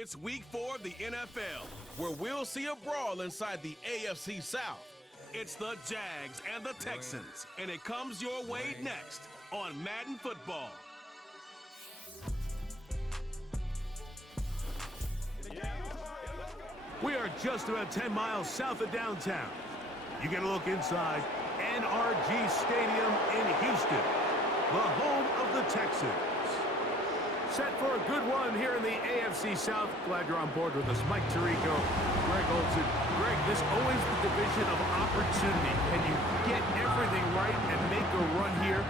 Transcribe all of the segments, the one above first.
It's week 4 of the NFL, where we'll see a brawl inside the AFC South. It's the Jags and the Texans, and it comes your way next on Madden Football. We are just about 10 miles south of downtown. You get a look inside NRG Stadium in Houston, the home of the Texans. Set for a good one here in the AFC South. Glad you're on board with us. Mike Tirico, Greg Olson. Greg, this always the division of opportunity. Can you get everything right and make a run here?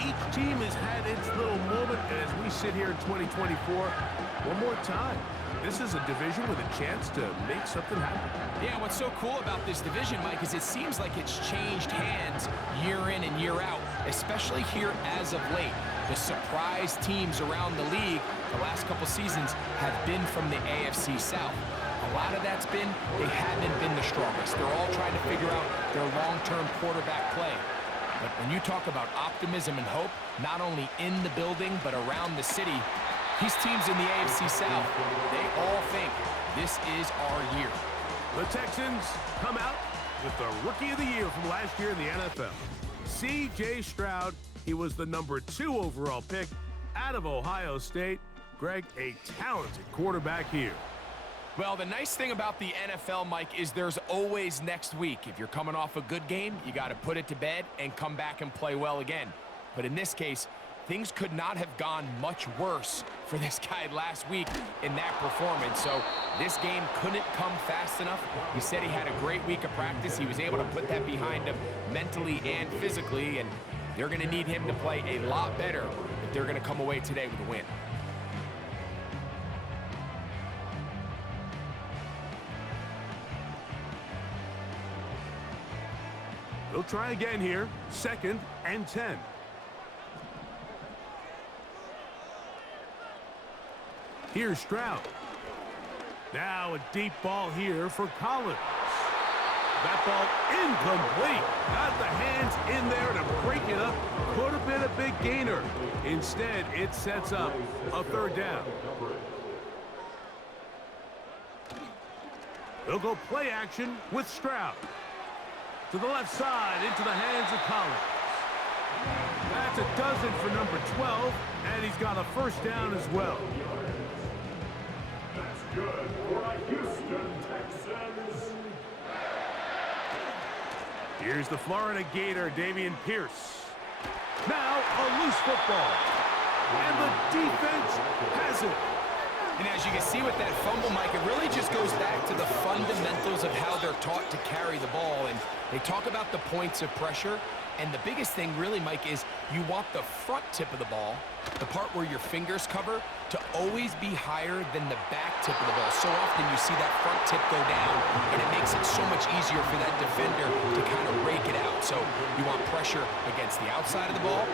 Each team has had its little moment, and as we sit here in 2024, one more time. This is a division with a chance to make something happen. Yeah, what's so cool about this division, Mike, is it seems like it's changed hands year in and year out, especially here as of late. The surprise teams around the league the last couple seasons have been from the AFC South. A lot of that's been they haven't been the strongest. They're all trying to figure out their long-term quarterback play. But when you talk about optimism and hope, not only in the building but around the city, these teams in the AFC South, they all think this is our year. The Texans come out with the Rookie of the Year from last year in the NFL. C.J. Stroud, he was the number 2 overall pick out of Ohio State. Greg, a talented quarterback here. Well, the nice thing about the NFL, Mike, is there's always next week. If you're coming off a good game, you got to put it to bed and come back and play well again. But in this case, things could not have gone much worse for this guy last week in that performance. So this game couldn't come fast enough. He said he had a great week of practice. He was able to put that behind him mentally and physically, and they're going to need him to play a lot better if they're going to come away today with a win. They'll try again here, 2nd and 10. Here's Stroud. Now a deep ball here for Collins. That ball incomplete. Got the hands in there to break it up. Could have been a big gainer. Instead, it sets up a 3rd down. They'll go play action with Stroud. To the left side, into the hands of Collins. That's a dozen for number 12, and he's got a 1st down as well. That's good for a Houston Texans. Here's the Florida Gator, Dameon Pierce. Now a loose football. And the defense has it. And as you can see with that fumble, Mike, it really just goes back to the fundamentals of how they're taught to carry the ball. And they talk about the points of pressure. And the biggest thing really, Mike, is you want the front tip of the ball, the part where your fingers cover, to always be higher than the back tip of the ball. So often you see that front tip go down, and it makes it so much easier for that defender to kind of rake it out. So you want pressure against the outside of the ball,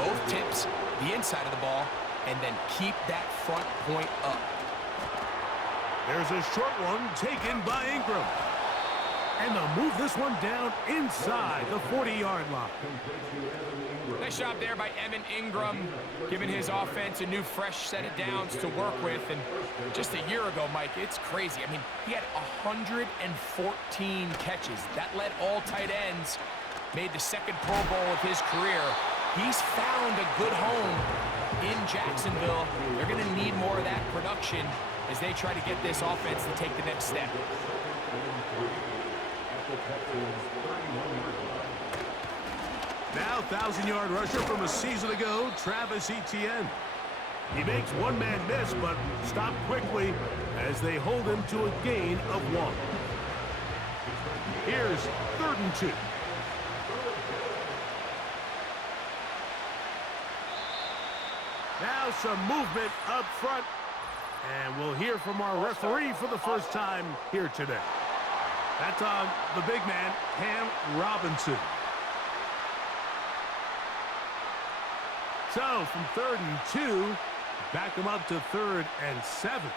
both tips, the inside of the ball, and then keep that front point up. There's a short one taken by Ingram. And they'll move this one down inside the 40-yard line. Nice job there by Evan Ingram, giving his offense a new fresh set of downs to work with. And just a year ago, Mike, it's crazy. I mean, he had 114 catches. That led all tight ends, made the 2nd Pro Bowl of his career. He's found a good home in Jacksonville. They're going to need more of that production as they try to get this offense to take the next step. Now 1,000-yard rusher from a season ago, Travis Etienne. He makes one man miss, but stopped quickly as they hold him to a gain of 1. Here's 3rd and 2. Now some movement up front, and we'll hear from our referee for the first time here today. That's on the big man, Cam Robinson. So from 3rd and 2, back him up to 3rd and 7.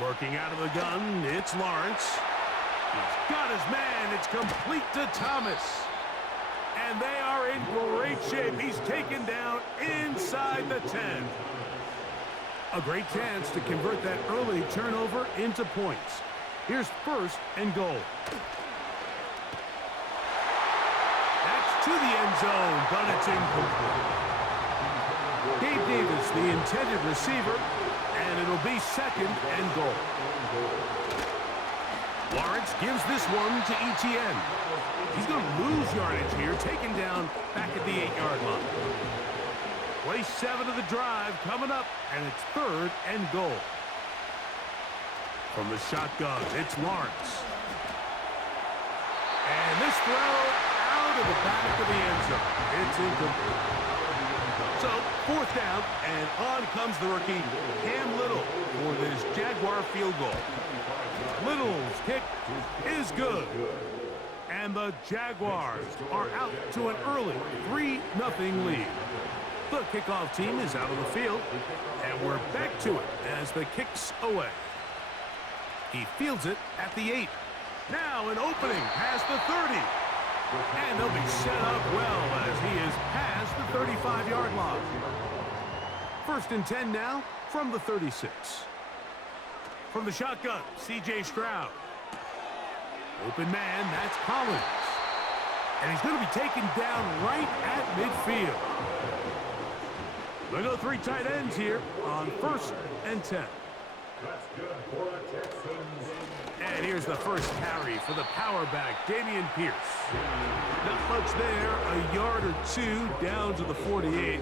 Working out of the gun, it's Lawrence. He's got his man. It's complete to Thomas. And they are in great shape. He's taken down inside the 10. A great chance to convert that early turnover into points. Here's first and goal. That's to the end zone, but it's incomplete. Gabe Davis, the intended receiver, and it'll be second and goal. Lawrence gives this one to ETN. He's going to lose yardage here, taken down back at the 8-yard line. Play 7 of the drive coming up, and it's third and goal. From the shotgun, it's Lawrence. And this throw out of the back of the end zone. It's incomplete. So, fourth down, and on comes the rookie, Cam Little, for this Jaguar field goal. Little's kick is good. And the Jaguars are out to an early 3-0 lead. The kickoff team is out of the field, and we're back to it as the kick's away. He fields it at the 8. Now an opening past the 30. And they'll be set up well as he is past the 35-yard line. First and 10 now from the 36. From the shotgun, C.J. Stroud. Open man, that's Collins. And he's going to be taken down right at midfield. They'll go 3 tight ends here on first and 10. And here's the first carry for the power back, Dameon Pierce. Not much there, a yard or 2 down to the 48.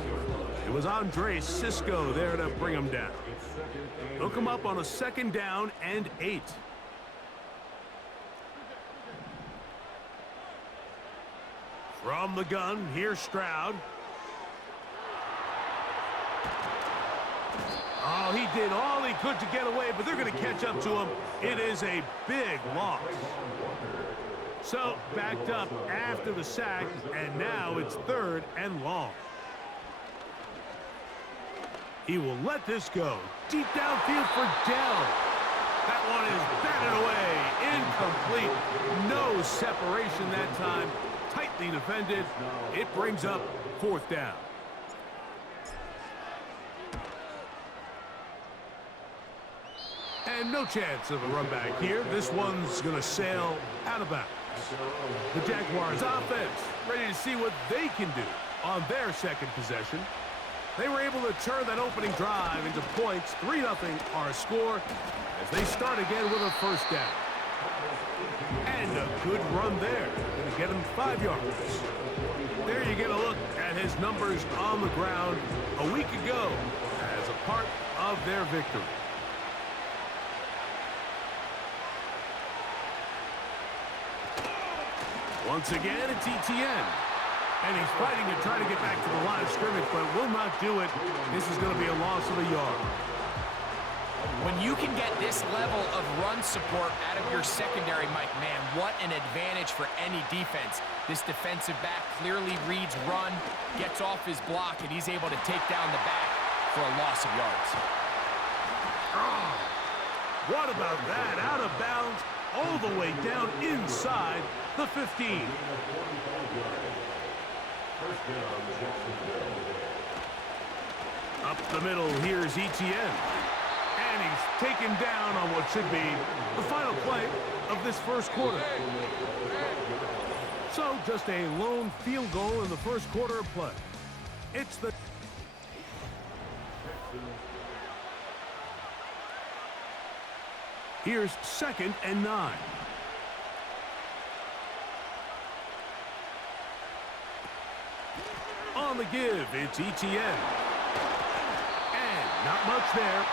It was Andre Cisco there to bring him down. Hook him up on a second down and 8. From the gun, here's Stroud. Oh, he did all he could to get away, but they're going to catch up to him. It is a big loss. So, backed up after the sack, and now it's third and long. He will let this go. Deep downfield for Dell. That one is batted away. Incomplete. No separation that time. Tightly defended. It brings up fourth down. And no chance of a run back here. This one's going to sail out of bounds. The Jaguars offense ready to see what they can do on their second possession. They were able to turn that opening drive into points. 3-0 our score as they start again with a first down. And a good run there. Going to get him 5 yards. There you get a look at his numbers on the ground a week ago as a part of their victory. Once again, it's ETN. And he's fighting to try to get back to the line of scrimmage, but will not do it. This is going to be a loss of a yard. When you can get this level of run support out of your secondary, Mike, man, what an advantage for any defense. This defensive back clearly reads run, gets off his block, and he's able to take down the back for a loss of yards. Oh, what about that? Out of bounds, all the way down inside the 15. Up the middle, here's ETN. And he's taken down on what should be the final play of this first quarter. So just a lone field goal in the first quarter of play. It's the... Here's second and 9. On the give, it's ETN. And not much there.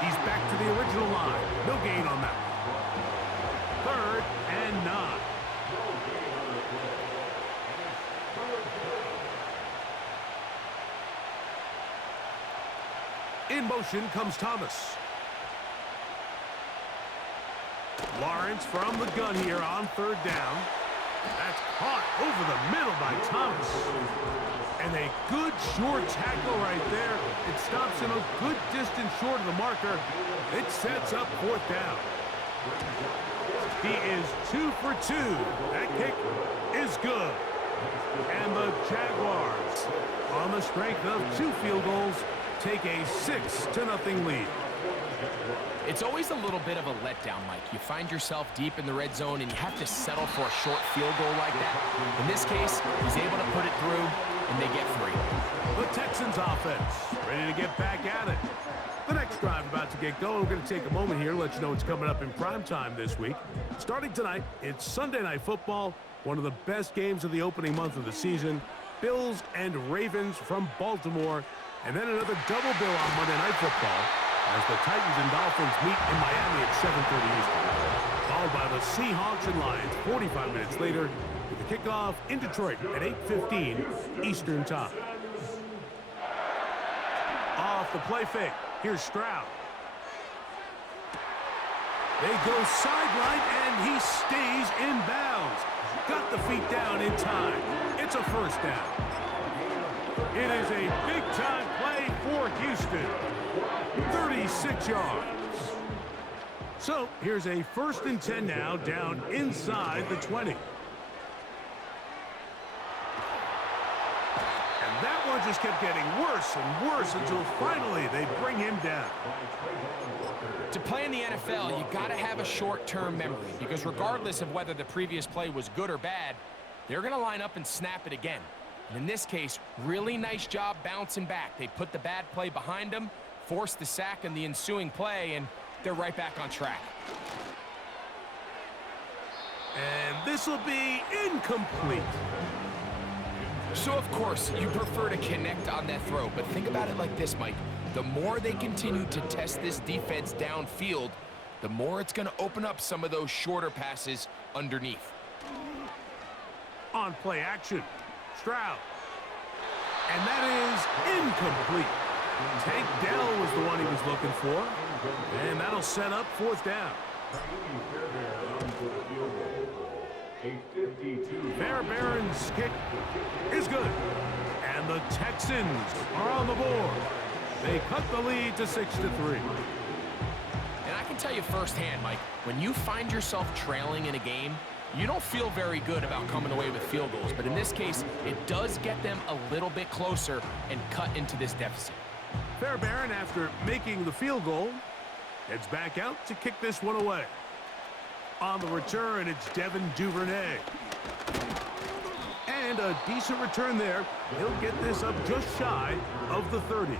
He's back to the original line. No gain on that. 3rd and 9. In motion comes Thomas. Lawrence from the gun here on 3rd down. That's caught over the middle by Thomas. And a good short tackle right there. It stops him a good distance short of the marker. It sets up 4th down. He is 2 for 2. That kick is good. And the Jaguars, on the strength of 2 field goals, take a 6-0 lead. It's always a little bit of a letdown, Mike. You find yourself deep in the red zone, and you have to settle for a short field goal like that. In this case, he's able to put it through, and they get 3. The Texans offense ready to get back at it. The next drive about to get going. We're going to take a moment here, let you know what's coming up in primetime this week. Starting tonight, it's Sunday Night Football, one of the best games of the opening month of the season. Bills and Ravens from Baltimore, and then another double bill on Monday Night Football as the Titans and Dolphins meet in Miami at 7:30 Eastern. Followed by the Seahawks and Lions 45 minutes later with the kickoff in Detroit at 8:15 Eastern Time. Off the play fake. Here's Stroud. They go sideline, and he stays in bounds. Got the feet down in time. It's a first down. It is a big-time play for Houston. 36 yards. So here's a 1st and 10 now, down inside the 20. And that one just kept getting worse and worse until finally they bring him down. To play in the NFL, you got to have a short-term memory, because regardless of whether the previous play was good or bad, they're going to line up and snap it again. And in this case, really nice job bouncing back. They put the bad play behind them, forced the sack in the ensuing play, and they're right back on track. And this will be incomplete. So, of course, you prefer to connect on that throw, but think about it like this, Mike. The more they continue to test this defense downfield, the more it's going to open up some of those shorter passes underneath. On play action, Stroud. And that is incomplete. Tank Dell was the one he was looking for. And that'll set up 4th down. Fairbairn's kick is good. And the Texans are on the board. They cut the lead to 6-3. And I can tell you firsthand, Mike, when you find yourself trailing in a game, you don't feel very good about coming away with field goals. But in this case, it does get them a little bit closer and cut into this deficit. Fairbairn, after making the field goal, heads back out to kick this one away. On the return, it's Devin Duvernay. And a decent return there. He'll get this up just shy of the 30.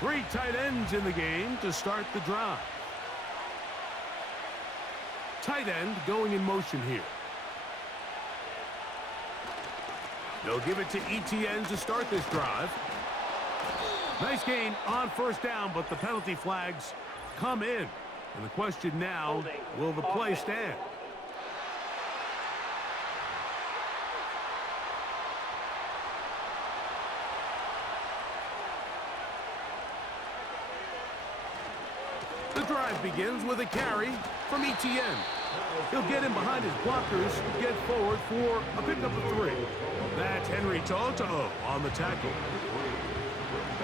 3 tight ends in the game to start the drive. Tight end going in motion here. They'll give it to ETN to start this drive. Nice gain on 1st down, but the penalty flags come in. And the question now, will the play stand? The drive begins with a carry from ETN. He'll get in behind his blockers, get forward for a pickup of 3. That's Henry Toto on the tackle.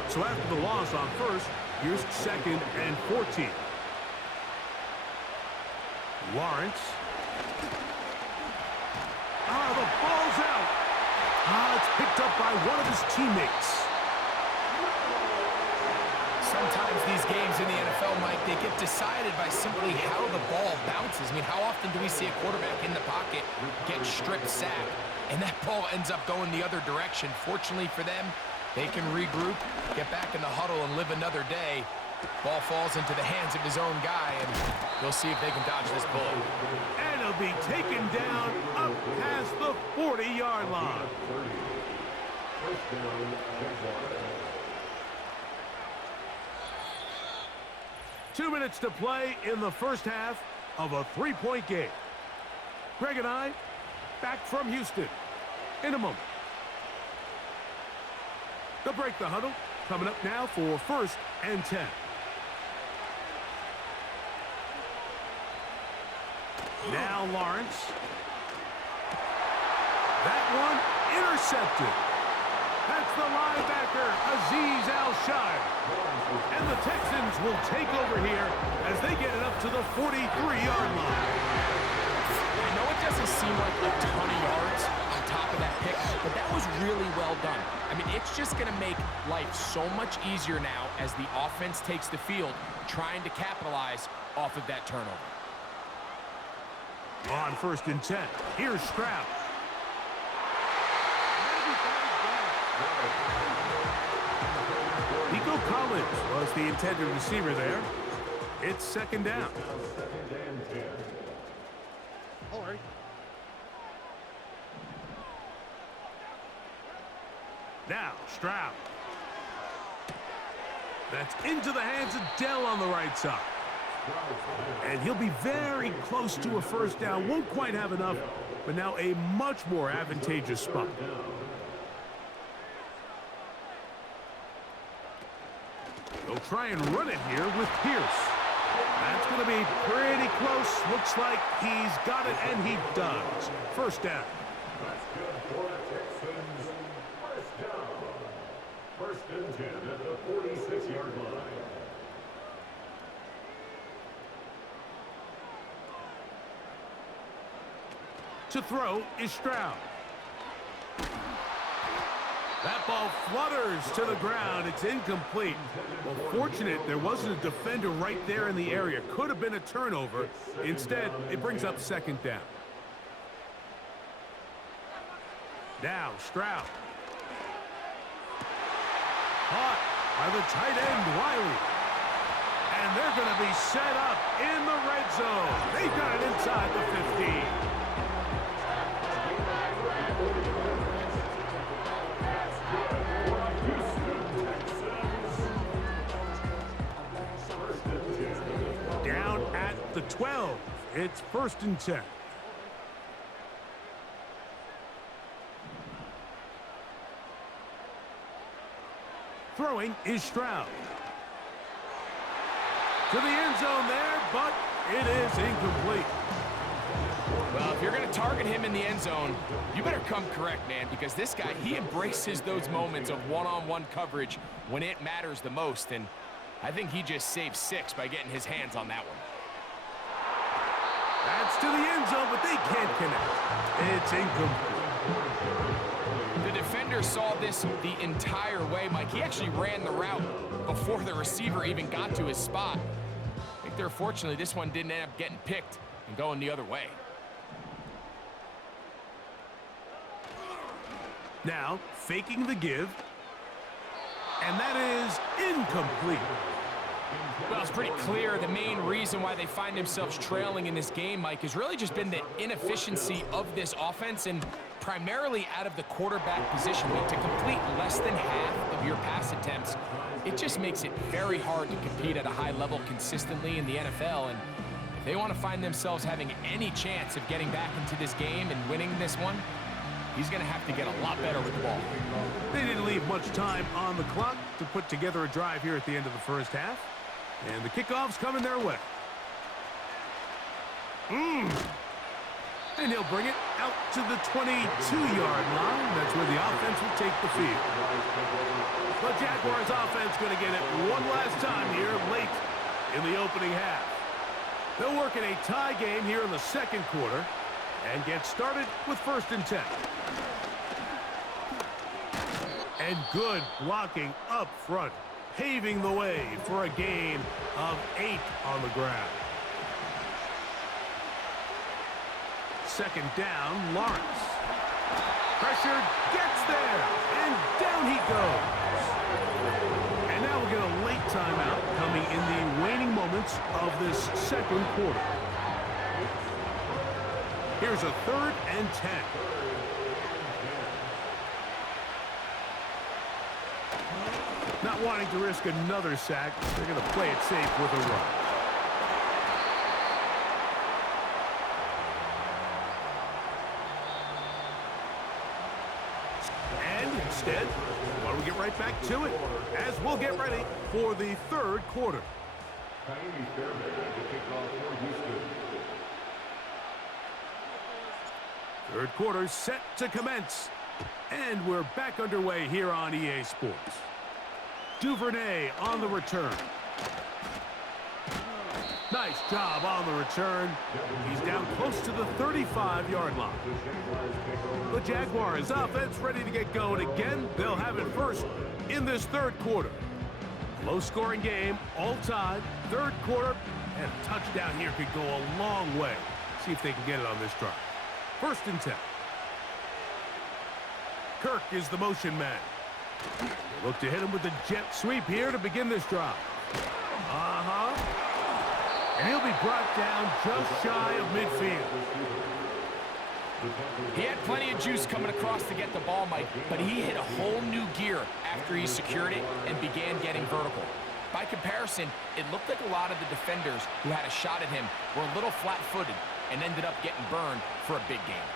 So after the loss on 1st, here's 2nd and 14. Lawrence. The ball's out. It's picked up by one of his teammates. Sometimes these games in the NFL, Mike, they get decided by simply how the ball bounces. I mean, how often do we see a quarterback in the pocket get strip sacked, and that ball ends up going the other direction? Fortunately for them, they can regroup, get back in the huddle, and live another day. Ball falls into the hands of his own guy, and they'll see if they can dodge this bullet. And it'll be taken down up past the 40-yard line. 2 minutes to play in the 1st half of a 3-point game. Greg and I back from Houston in a moment. They'll break the huddle. Coming up now for 1st and 10. Now Lawrence. That one intercepted. That's the linebacker, Azeez Al-Shire. And the Texans will take over here as they get it up to the 43-yard line. know it doesn't seem like a ton of yards on top of that pick, but that was really well done. I mean, it's just going to make life so much easier now as the offense takes the field, trying to capitalize off of that turnover. On 1st and 10, here's Stroud. Nico Collins was the intended receiver there. It's 2nd down. All right. Now, Stroud. That's into the hands of Dell on the right side. And he'll be very close to a 1st down. Won't quite have enough, but now a much more advantageous spot. They'll try and run it here with Pierce. That's going to be pretty close. Looks like he's got it, and he does. 1st down. That's good for the Texans. 1st down. 1st and 10 at the 46-yard line. To throw is Stroud. That ball flutters to the ground. It's incomplete. Well, fortunate there wasn't a defender right there in the area. Could have been a turnover. Instead, it brings up 2nd down. Now, Stroud. Caught by the tight end, Wiley. And they're going to be set up in the red zone. They've got it inside the 15. Down at the 12. It's 1st and 10. Throwing is Stroud. To the end zone there, but it is incomplete. Well, if you're going to target him in the end zone, you better come correct, man, because this guy, he embraces those moments of one-on-one coverage when it matters the most, and I think he just saved 6 by getting his hands on that one. That's to the end zone, but they can't connect. It's incomplete. The defender saw this the entire way, Mike. He actually ran the route before the receiver even got to his spot. I think they're fortunately this one didn't end up getting picked and going the other way. Now, faking the give. And that is incomplete. Well, it's pretty clear the main reason why they find themselves trailing in this game, Mike, has really just been the inefficiency of this offense and primarily out of the quarterback position. To complete less than half of your pass attempts, it just makes it very hard to compete at a high level consistently in the NFL. And if they want to find themselves having any chance of getting back into this game and winning this one, he's going to have to get a lot better with the ball. They didn't leave much time on the clock to put together a drive here at the end of the 1st half. And the kickoff's coming their way. And he'll bring it out to the 22-yard line. That's where the offense will take the field. The Jaguars offense going to get it one last time here late in the opening half. They'll work in a tie game here in the 2nd quarter and get started with 1st and 10. And good blocking up front, paving the way for a gain of 8 on the ground. 2nd down, Lawrence. Pressure gets there, and down he goes. And now we'll get a late timeout coming in the waning moments of this 2nd quarter. Here's a 3rd and 10. Not wanting to risk another sack, they're going to play it safe with a run. And instead, why don't we get right back to it as we'll get ready for the 3rd quarter. Third quarter set to commence. And we're back underway here on EA Sports. Duvernay on the return. Nice job on the return. He's down close to the 35-yard line. The Jaguars offense ready to get going again. They'll have it first in this third quarter. Low-scoring game, all tied, third quarter, and a touchdown here could go a long way. See if they can get it on this drive. 1st and 10. Kirk is the motion man. They look to hit him with the jet sweep here to begin this drive. And he'll be brought down just shy of midfield. He had plenty of juice coming across to get the ball, Mike, but he hit a whole new gear after he secured it and began getting vertical. By comparison, it looked like a lot of the defenders who had a shot at him were a little flat-footed and ended up getting burned for a big game.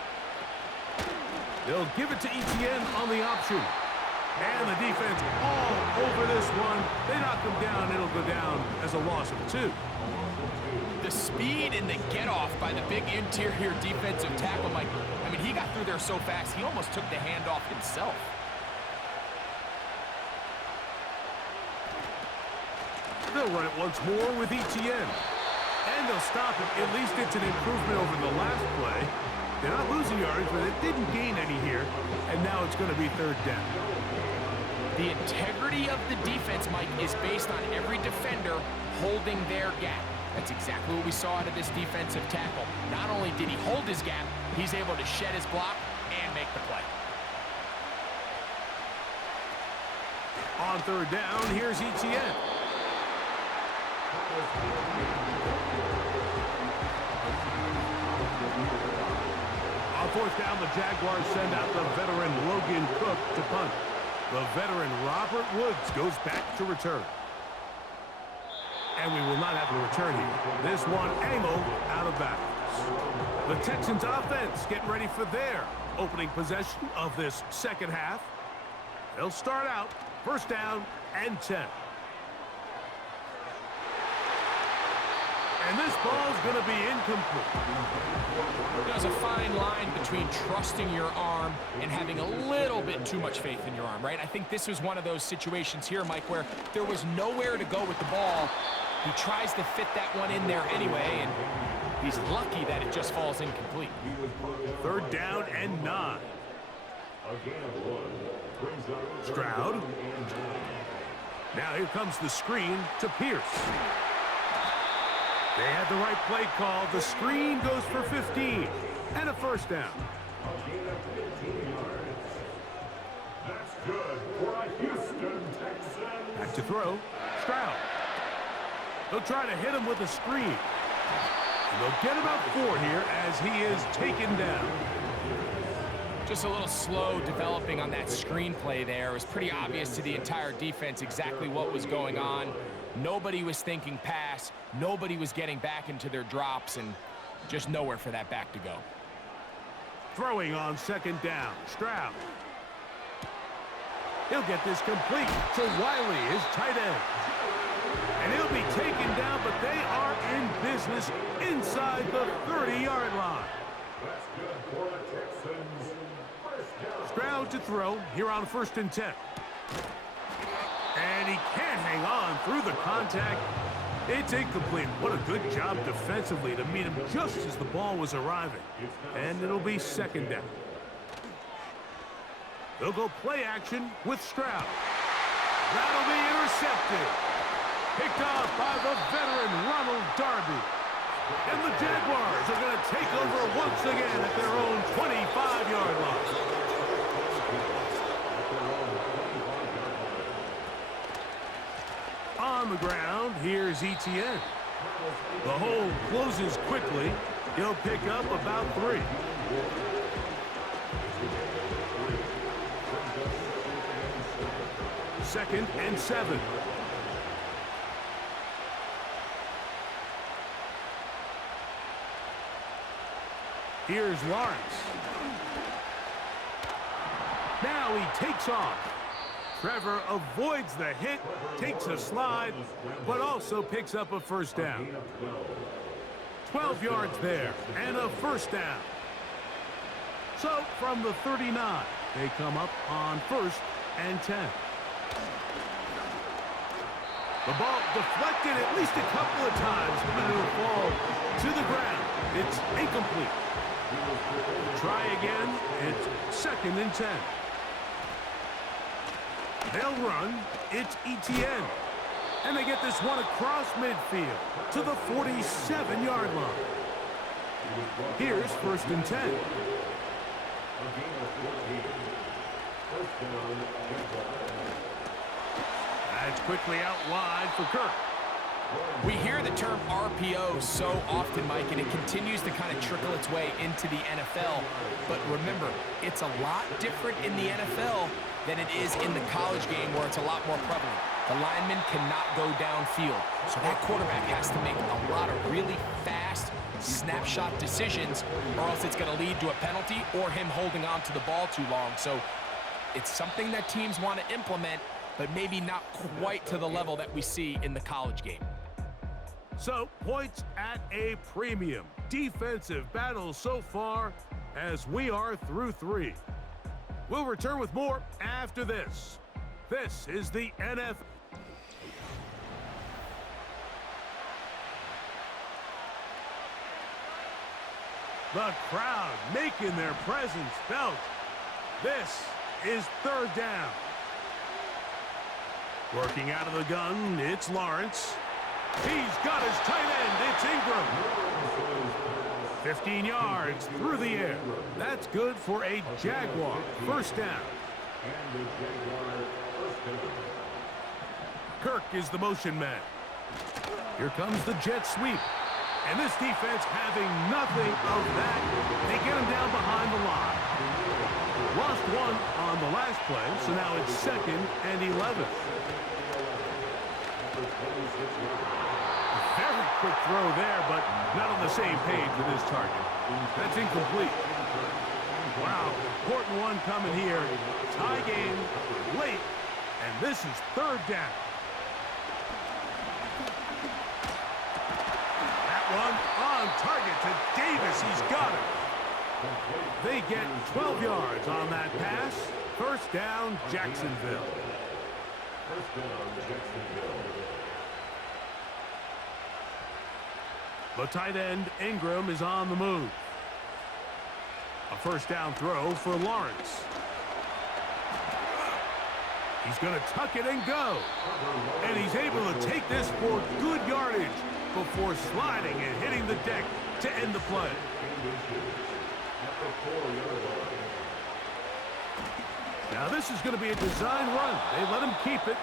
They'll give it to Etienne on the option. And the defense all over this one. They knock him down. It'll go down as a loss of 2. The speed and the get-off by the big interior defensive tackle, Mike. I mean, he got through there so fast, he almost took the handoff himself. They'll run it once more with Etienne. And they'll stop it. At least it's an improvement over the last play. They're not losing yards, but it didn't gain any here. And now it's going to be 3rd down. The integrity of the defense, Mike, is based on every defender holding their gap. That's exactly what we saw out of this defensive tackle. Not only did he hold his gap, he's able to shed his block and make the play. On 3rd down, here's Etienne. On 4th down, the Jaguars send out the veteran Logan Cook to punt. The veteran Robert Woods goes back to return. And we will not have a return here. This one angled out of bounds. The Texans offense getting ready for their opening possession of this second half. They'll start out 1st down and 10. And this ball's going to be incomplete. There's a fine line between trusting your arm and having a little bit too much faith in your arm, right? I think this was one of those situations here, Mike, where there was nowhere to go with the ball. He tries to fit that one in there anyway, and he's lucky that it just falls incomplete. 3rd down and 9. Stroud. Now here comes the screen to Pierce. They had the right play call. The screen goes for 15 and a 1st down. That's good for a Houston Texans. Back to throw. Stroud. They'll try to hit him with a screen. And they'll get about 4 here as he is taken down. Just a little slow developing on that screenplay there. It was pretty obvious to the entire defense exactly what was going on. Nobody was thinking pass. Nobody was getting back into their drops, and just nowhere for that back to go. Throwing on 2nd down. Stroud. He'll get this complete to Wiley, his tight end. And he'll be taken down, but they are in business inside the 30-yard line. That's good for the Texans. 1st down. Stroud to throw here on 1st and 10. And he can't hang on through the contact. It's incomplete. What a good job defensively to meet him just as the ball was arriving. And it'll be 2nd down. They'll go play action with Stroud. That'll be intercepted. Picked off by the veteran Ronald Darby. And the Jaguars are going to take over once again at their own 25-yard line. On the ground, here's Etienne. The hole closes quickly. He'll pick up about 3. Second and 7. Here's Lawrence. Now he takes off. Trevor avoids the hit, takes a slide, but also picks up a 1st down. 12 yards there, and a 1st down. So, from the 39, they come up on 1st and 10. The ball deflected at least a couple of times, but it'll fall to the ground. It's incomplete. Try again. It's 2nd and 10. They'll run. It's ETN. And they get this one across midfield to the 47-yard line. Here's 1st and 10. That's quickly out wide for Kirk. We hear the term RPO so often, Mike, and it continues to kind of trickle its way into the NFL. But remember, it's a lot different in the NFL than it is in the college game where it's a lot more prevalent. The lineman cannot go downfield, so that quarterback has to make a lot of really fast snapshot decisions, or else it's going to lead to a penalty or him holding on to the ball too long. So it's something that teams want to implement, but maybe not quite to the level that we see in the college game. So, points at a premium. Defensive battle so far as we are through 3. We'll return with more after this. This is the NFL. The crowd making their presence felt. This is 3rd down. Working out of the gun, it's Lawrence. He's got his tight end. It's Ingram. 15 yards through the air. That's good for a Jaguar 1st down. Kirk is the motion man. Here comes the jet sweep. And this defense having nothing of that. They get him down behind the line. Lost one on the last play, so now it's 2nd and 11. Very quick throw there, but not on the same page with his target. That's incomplete. Wow, important one coming here. Tie game late, and this is 3rd down. That one on target to Davis. He's got it. They get 12 yards on that pass. 1st down, Jacksonville. 1st down, Jacksonville. The tight end, Ingram, is on the move. A 1st down throw for Lawrence. He's going to tuck it and go. And he's able to take this for good yardage before sliding and hitting the deck to end the play. Now this is going to be a design run. They let him keep it.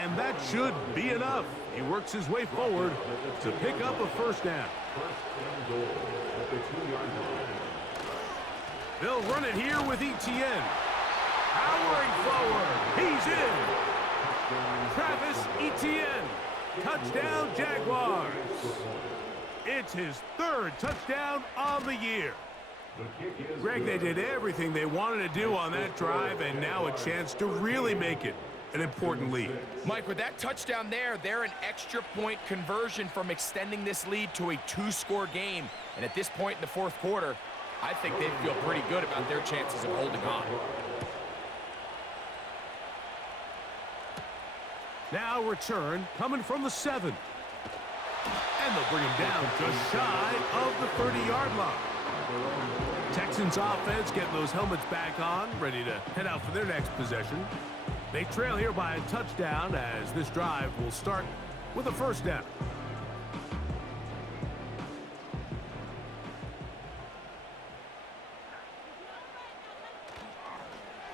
And that should be enough. He works his way forward to pick up a 1st down. They'll run it here with ETN. Powering forward. He's in. Travis Etienne. Touchdown, Jaguars. It's his 3rd touchdown of the year. Greg, they did everything they wanted to do on that drive, and now a chance to really make it an important lead. Mike, with that touchdown there, they're an extra point conversion from extending this lead to a 2-score game. And at this point in the 4th quarter, I think they feel pretty good about their chances of holding on. Now return coming from the 7. And they'll bring him down just shy of the 30-yard line. Texans offense getting those helmets back on, ready to head out for their next possession. They trail here by a touchdown as this drive will start with a 1st down.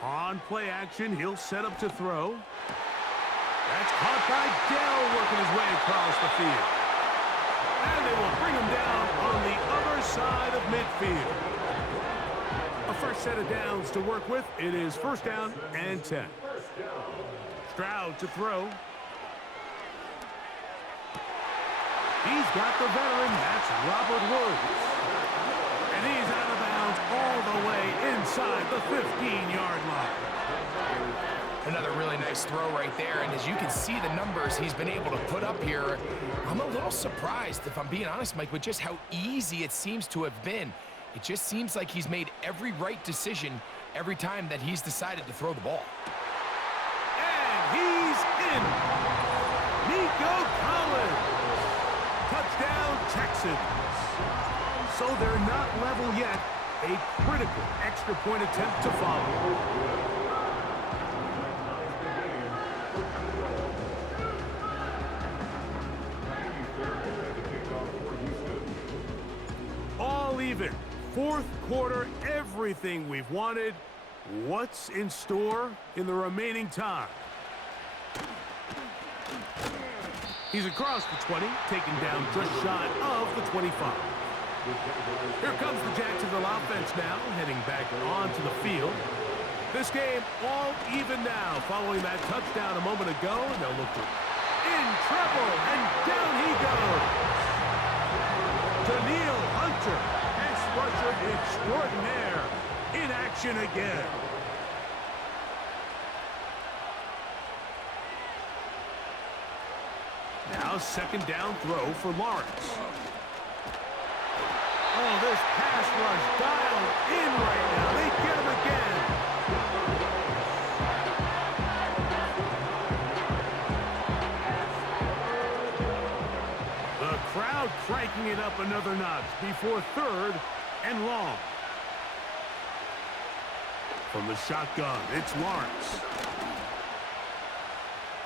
On play action, he'll set up to throw. That's caught by Dell working his way across the field. And they will bring him down on the other side of midfield. A fresh set of downs to work with. It is 1st down and 10. Stroud to throw. He's got the veteran. That's Robert Woods. And he's out of bounds all the way inside the 15-yard line. Another really nice throw right there, and as you can see the numbers he's been able to put up here, I'm a little surprised, if I'm being honest, Mike, with just how easy it seems to have been. It just seems like he's made every right decision every time that he's decided to throw the ball. And he's in. Nico Collins. Touchdown, Texans. So they're not level yet. A critical extra point attempt to follow. All even. Fourth quarter, everything we've wanted. What's in store in the remaining time? He's across the 20, taken down just shy of the 25. Here comes the Jacksonville offense now, heading back onto the field. This game all even now, following that touchdown a moment ago, and they'll look in trouble, and down he goes. Daniil Hunter, pass rusher extraordinaire, in action again. Now second down throw for Lawrence. Oh, this pass rush dialed in right now. They get him again. The crowd cranking it up another notch before third and long. From the shotgun, it's Lawrence.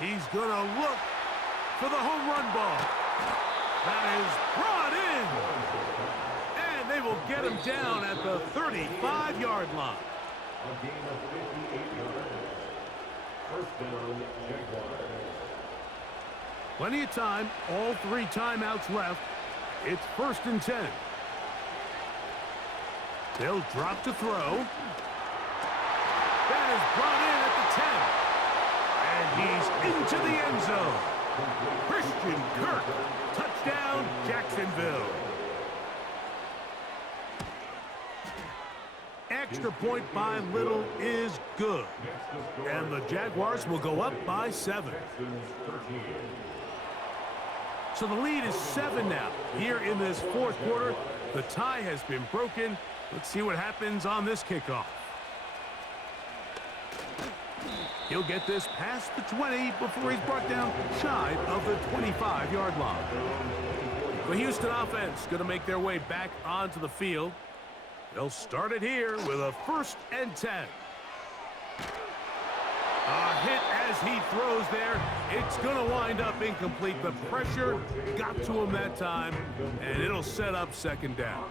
He's going to look for the home run ball. That is brought in. And they will get him down at the 35-yard line. A gain of 58 yards. First down, Jaguars. Plenty of time. All 3 timeouts left. It's 1st and 10. They'll drop to throw. That is brought in at the 10. And he's into the end zone. Christian Kirk, touchdown, Jacksonville. Extra point by Little is good. And the Jaguars will go up by 7. So the lead is 7 now. Here in this fourth quarter, the tie has been broken. Let's see what happens on this kickoff. He'll get this past the 20 before he's brought down shy of the 25-yard line. The Houston offense going to make their way back onto the field. They'll start it here with a 1st and 10. A hit as he throws there. It's going to wind up incomplete. The pressure got to him that time, and it'll set up 2nd down.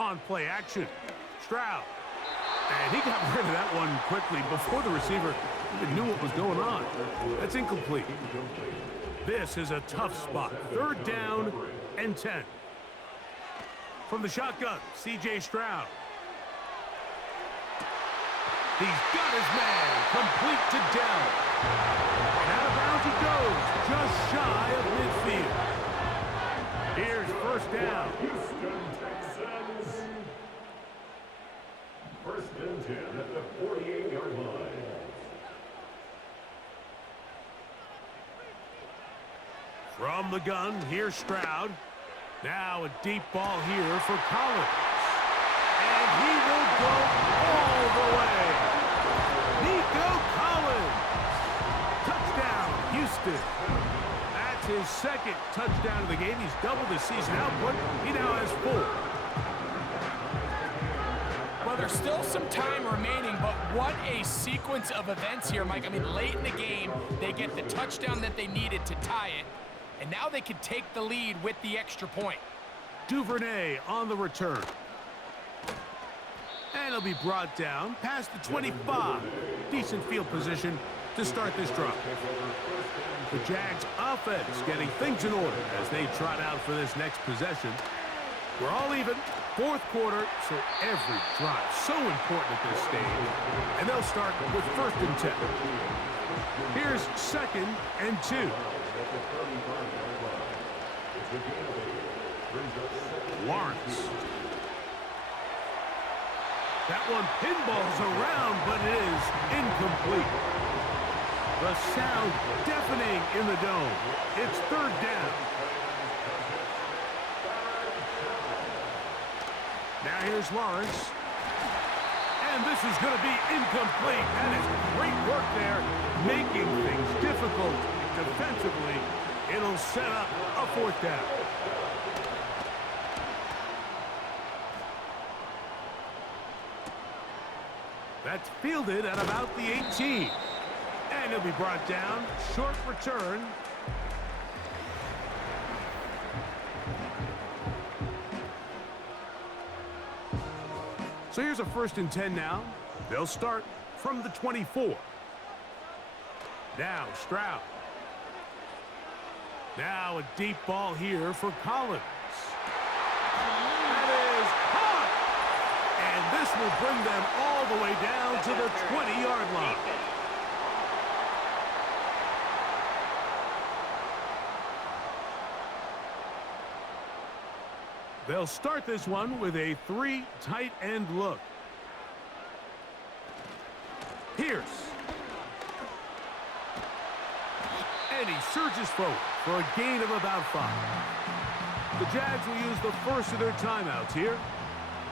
On play action. Stroud. And he got rid of that one quickly before the receiver even knew what was going on. That's incomplete. This is a tough spot. 3rd down and 10. From the shotgun, C.J. Stroud. He's got his man, complete to Dell. And out of bounds he goes, just shy of midfield. Here's 1st down. Houston Texans. 1st and 10 at the 48-yard line. From the gun, here's Stroud. Now a deep ball here for Collins. And he will go all the way. Nico Collins. Touchdown, Houston. That's his 2nd touchdown of the game. He's doubled his season output. He now has 4. Well, there's still some time remaining, but what a sequence of events here, Mike. I mean, late in the game, they get the touchdown that they needed to tie it, and now they can take the lead with the extra point. Duvernay on the return. And he'll be brought down past the 25. Decent field position to start this drive. The Jags offense getting things in order as they trot out for this next possession. We're all even. 4th quarter, so every drive so important at this stage. And they'll start with 1st and 10. Here's 2nd and 2. Lawrence. That one pinballs around, but it is incomplete. The sound deafening in the dome. It's 3rd down. Now here's Lawrence. And And this is going to be incomplete. That is great work there, making things difficult defensively. It'll set up a fourth down. That's fielded at about the 18. And he'll be brought down. Short return. So here's a 1st and 10 now. They'll start from the 24. Now Stroud. Now a deep ball here for Collins. That is caught! And this will bring them all the way down to the 20-yard line. They'll start this one with a 3 tight end look. Pierce. And he surges forward for a gain of about 5. The Jags will use the first of their timeouts here.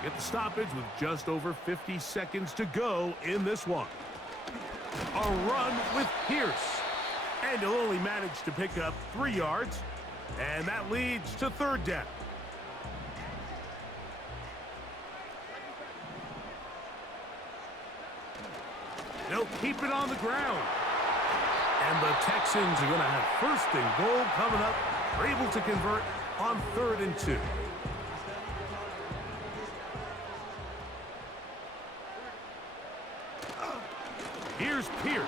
Get the stoppage with just over 50 seconds to go in this one. A run with Pierce. And he'll only manage to pick up 3 yards. And that leads to 3rd down. They'll keep it on the ground. And the Texans are going to have 1st and goal coming up. They're able to convert on 3rd and 2. Here's Pierce.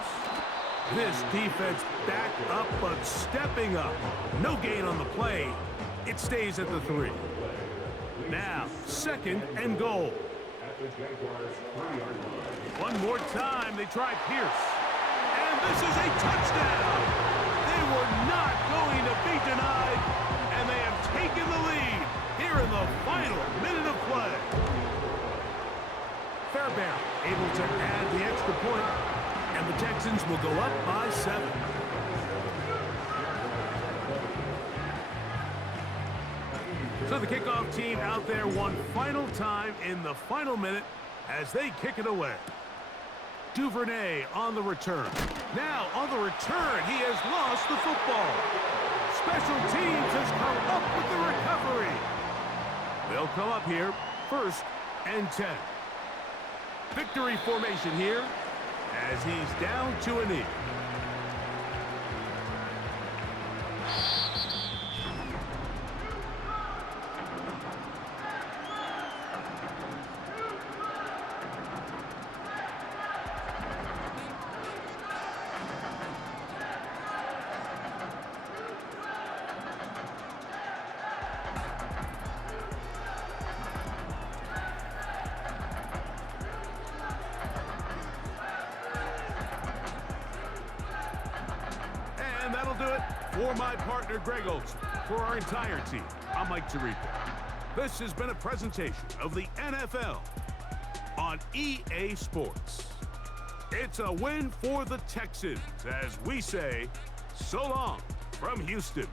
This defense back up but stepping up. No gain on the play. It stays at the 3. Now, 2nd and goal. One more time, they try Pierce. And this is a touchdown. They were not going to be denied, and they have taken the lead here in the final minute of play. Fairbairn able to add the extra point, and the Texans will go up by 7. So the kickoff team out there one final time in the final minute as they kick it away. Duvernay on the return. Now on the return, he has lost the football. Special teams has come up with the recovery. They'll come up here, 1st and 10. Victory formation here as he's down to a knee. And that'll do it for my partner, Greg Olson. For our entire team, I'm Mike Tirico. This has been a presentation of the NFL on EA Sports. It's a win for the Texans as we say so long from Houston.